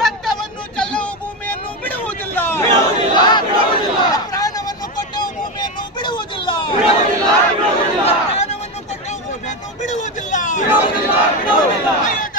ರಕ್ತವನ್ನು ಚೆಲ್ಲುವ ಭೂಮಿಯನ್ನು ಬಿಡುವುದಿಲ್ಲ. ಬಿಡುವುದಿಲ್ಲ ಬಿಡುವುದಿಲ್ಲ ಪ್ರಾಣವನ್ನು ಕೊಟ್ಟುವ ಭೂಮಿಯನ್ನು ಬಿಡುವುದಿಲ್ಲ. ಬಿಡುವುದಿಲ್ಲ ಬಿಡುವುದಿಲ್ಲ ಪ್ರಾಣವನ್ನು ಕೊಟ್ಟುವ ಭೂಮಿಯನ್ನು ಬಿಡುವುದಿಲ್ಲ. ನ್ಯಾಯಕ್ಕಾಗಿ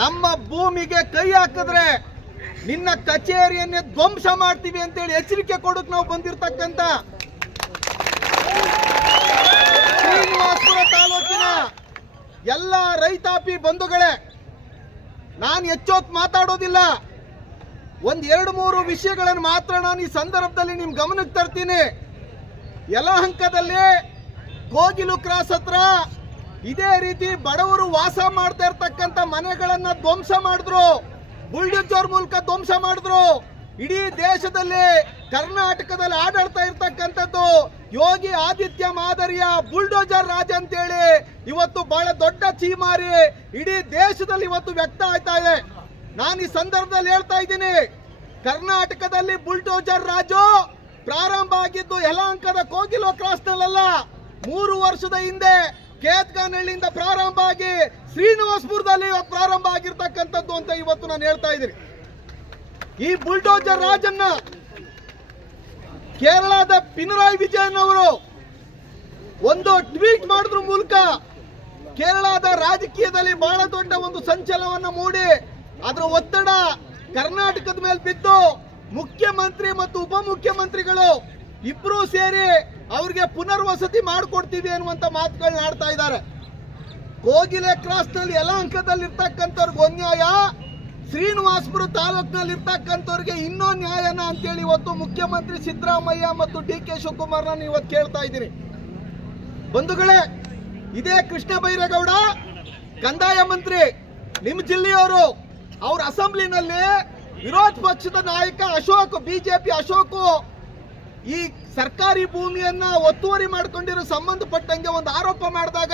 ನಮ್ಮ ಭೂಮಿಗೆ ಕೈ ಹಾಕಿದ್ರೆ ನಿನ್ನ ಕಚೇರಿಯನ್ನೇ ಧ್ವಂಸ ಮಾಡ್ತೀವಿ ಅಂತೇಳಿ ಎಚ್ಚರಿಕೆ ಕೊಡಕ್ ನಾವು ಬಂದಿರ್ತಕ್ಕಂತ ಶ್ರೀನಿವಾಸಪುರ ತಾಲೂಕಿನ ಎಲ್ಲ ರೈತಾಪಿ ಬಂಧುಗಳೇ, ನಾನು ಹೆಚ್ಚೊತ್ ಮಾತಾಡೋದಿಲ್ಲ. ಒಂದ್ ಎರಡು ಮೂರು ವಿಷಯಗಳನ್ನು ಮಾತ್ರ ನಾನು ಈ ಸಂದರ್ಭದಲ್ಲಿ ನಿಮ್ ಗಮನಕ್ಕೆ ತರ್ತೀನಿ. ಯಲಹಂಕದಲ್ಲಿ ಕೋಗಿಲು ಕ್ರಾಸ್ ಹತ್ರ ಇದೇ ರೀತಿ ಬಡವರು ವಾಸ ಮಾಡ್ತಾ ಇರ್ತಕ್ಕಂಥ ಮನೆಗಳನ್ನ ಧ್ವಂಸ ಮಾಡಿದ್ರು. ಬುಲ್ಡೋಜರ್ ಮೂಲಕ ಧ್ವಂಸ ಮಾಡಿದ್ರು. ಇಡೀ ದೇಶದಲ್ಲಿ ಕರ್ನಾಟಕದಲ್ಲಿ ಆಡಳ್ತಾ ಇರ್ತಕ್ಕಂಥದ್ದು. ಯೋಗಿ ಆದಿತ್ಯ ಮಾದರಿಯ ಬುಲ್ಡೋಜರ್ ರಾಜ ಅಂತೇಳಿ ಇವತ್ತು ಬಹಳ ದೊಡ್ಡ ಚೀಮಾರಿ ಇಡೀ ದೇಶದಲ್ಲಿ ಇವತ್ತು ವ್ಯಕ್ತ ಆಯ್ತಾ ಇದೆ. ನಾನು ಈ ಸಂದರ್ಭದಲ್ಲಿ ಹೇಳ್ತಾ ಇದ್ದೀನಿ, ಕರ್ನಾಟಕದಲ್ಲಿ ಬುಲ್ಡೋಜರ್ ರಾಜು ಪ್ರಾರಂಭ ಆಗಿದ್ದು ಯಲಹಂಕದ ಕೋಗಿಲೋ ಕ್ರಾಸ್ನಲ್ಲ ಮೂರು ವರ್ಷದ ಹಿಂದೆ ಕೇತ್ಗಾನಹಳ್ಳಿಯಿಂದ ಪ್ರಾರಂಭ ಆಗಿ ಶ್ರೀನಿವಾಸಪುರದಲ್ಲಿ ಇವತ್ತು ಪ್ರಾರಂಭ ಆಗಿರ್ತಕ್ಕಂಥದ್ದು ಅಂತ ಇವತ್ತು ನಾನು ಹೇಳ್ತಾ ಇದ್ದೀನಿ. ಈ ಬುಲ್ಡೋಜರ್ ರಾಜನ್ನ ಕೇರಳದ ಪಿನರಾಯಿ ವಿಜಯನ್ ಅವರು ಒಂದು ಟ್ವೀಟ್ ಮಾಡಿದ್ರ ಮೂಲಕ ಕೇರಳದ ರಾಜಕೀಯದಲ್ಲಿ ಬಹಳ ದೊಡ್ಡ ಒಂದು ಸಂಚಲನವನ್ನು ಮೂಡಿ ಅದರ ಒತ್ತಡ ಕರ್ನಾಟಕದ ಮೇಲೆ ಬಿದ್ದು ಮುಖ್ಯಮಂತ್ರಿ ಮತ್ತು ಉಪಮುಖ್ಯಮಂತ್ರಿಗಳು ಇಬ್ರು ಸೇರಿ ಅವ್ರಿಗೆ ಪುನರ್ವಸತಿ ಮಾಡಿಕೊಡ್ತೀವಿ ಅನ್ನುವಂತ ಮಾತುಗಳನ್ನ ಆಡ್ತಾ ಇದ್ದಾರೆ. ಕೋಗಿಲೆ ಕ್ರಾಸ್ನಲ್ಲಿ ಯಲಹಂಕದಲ್ಲಿ ಇರ್ತಕ್ಕಂಥವ್ರಿಗೆ ಒಂದು ನ್ಯಾಯ, ಶ್ರೀನಿವಾಸಪುರ ತಾಲೂಕಿನಲ್ಲಿ ಇರ್ತಕ್ಕಂಥವ್ರಿಗೆ ಇನ್ನೂ ನ್ಯಾಯನ ಅಂತೇಳಿ ಇವತ್ತು ಮುಖ್ಯಮಂತ್ರಿ ಸಿದ್ದರಾಮಯ್ಯ ಮತ್ತು ಡಿ ಕೆ ಶಿವಕುಮಾರ್ ನಾನು ಇವತ್ತು ಕೇಳ್ತಾ ಇದ್ದೀನಿ. ಬಂಧುಗಳೇ, ಇದೇ ಕೃಷ್ಣ ಬೈರೇಗೌಡ ಕಂದಾಯ ಮಂತ್ರಿ ನಿಮ್ಮ ಜಿಲ್ಲೆಯವರು ಅವ್ರ ಅಸೆಂಬ್ಲಿನಲ್ಲಿ ವಿರೋಧ ಪಕ್ಷದ ನಾಯಕ ಅಶೋಕ್, ಬಿಜೆಪಿ ಅಶೋಕ್ ಈ ಸರ್ಕಾರಿ ಭೂಮಿಯನ್ನ ಒತ್ತುವರಿ ಮಾಡ್ಕೊಂಡಿರೋ ಸಂಬಂಧಪಟ್ಟಂಗೆ ಒಂದು ಆರೋಪ ಮಾಡಿದಾಗ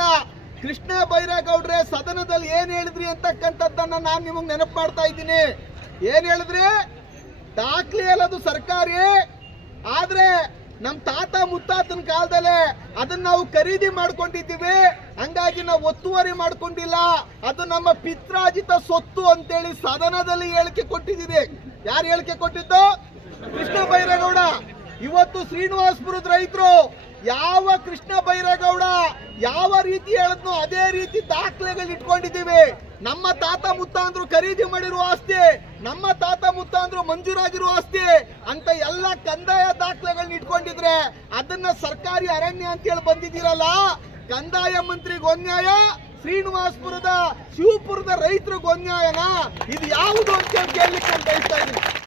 ಕೃಷ್ಣ ಬೈರೇಗೌಡ್ರೆ ಸದನದಲ್ಲಿ ಏನ್ ಹೇಳಿದ್ರಿ ಅಂತಕ್ಕಂಥದ್ದನ್ನ ನಾನು ನಿಮಗೆ ನೆನಪು ಮಾಡ್ತಾ ಇದ್ದೀನಿ. ಏನ್ ಹೇಳಿದ್ರಿ? ದಾಖಲೆ ಅಲ್ಲದು ಸರ್ಕಾರಿ, ಆದ್ರೆ ನಮ್ ತಾತ ಮುತ್ತಾತನ ಕಾಲದಲ್ಲೇ ಅದನ್ನ ನಾವು ಖರೀದಿ ಮಾಡ್ಕೊಂಡಿದ್ದೀವಿ. ಹಂಗಾಗಿ ನಾವು ಒತ್ತುವರಿ ಮಾಡ್ಕೊಂಡಿಲ್ಲ. ಅದು ನಮ್ಮ ಪಿತ್ರಾಜಿತ ಸೊತ್ತು ಅಂತೇಳಿ ಸದನದಲ್ಲಿ ಹೇಳಿಕೆ ಕೊಟ್ಟಿದ್ದೀರಿ. ಯಾರು ಹೇಳಿಕೆ ಕೊಟ್ಟಿದ್ದು? ಕೃಷ್ಣ ಬೈರೇಗೌಡ. ಇವತ್ತು ಶ್ರೀನಿವಾಸ್ಪುರದ ರೈತರು ಯಾವ ಕೃಷ್ಣ ಬೈರೇಗೌಡ ಯಾವ ರೀತಿ ಹೇಳದ್ನು ಅದೇ ರೀತಿ ದಾಖಲೆಗಳು ಇಟ್ಕೊಂಡಿದ್ದೀವಿ. ನಮ್ಮ ತಾತ ಮುತ್ತಾಂದ್ರು ಖರೀದಿ ಮಾಡಿರುವ ಆಸ್ತಿ, ನಮ್ಮ ತಾತ ಮುತ್ತಾಂದ್ರು ಮಂಜೂರಾಗಿರುವ ಆಸ್ತಿ ಅಂತ ಎಲ್ಲ ಕಂದಾಯ ದಾಖಲೆಗಳನ್ನ ಇಟ್ಕೊಂಡಿದ್ರೆ ಅದನ್ನ ಸರ್ಕಾರಿ ಅರಣ್ಯ ಅಂತ ಹೇಳಿ ಬಂದಿದ್ದೀರಲ್ಲ, ಕಂದಾಯ ಮಂತ್ರಿಗೆ ಒಂದ್ಯಾಯ ಶ್ರೀನಿವಾಸಪುರದ, ಶಿವಪುರದ ರೈತರಿಗೆ ಒಂದ್ಯಾಯನ ಇದು ಯಾವುದು ಅಂತ ಕೇಳಲಿಕ್ಕೆ ಬಯಸ್ತಾ ಇದ್ದೀನಿ.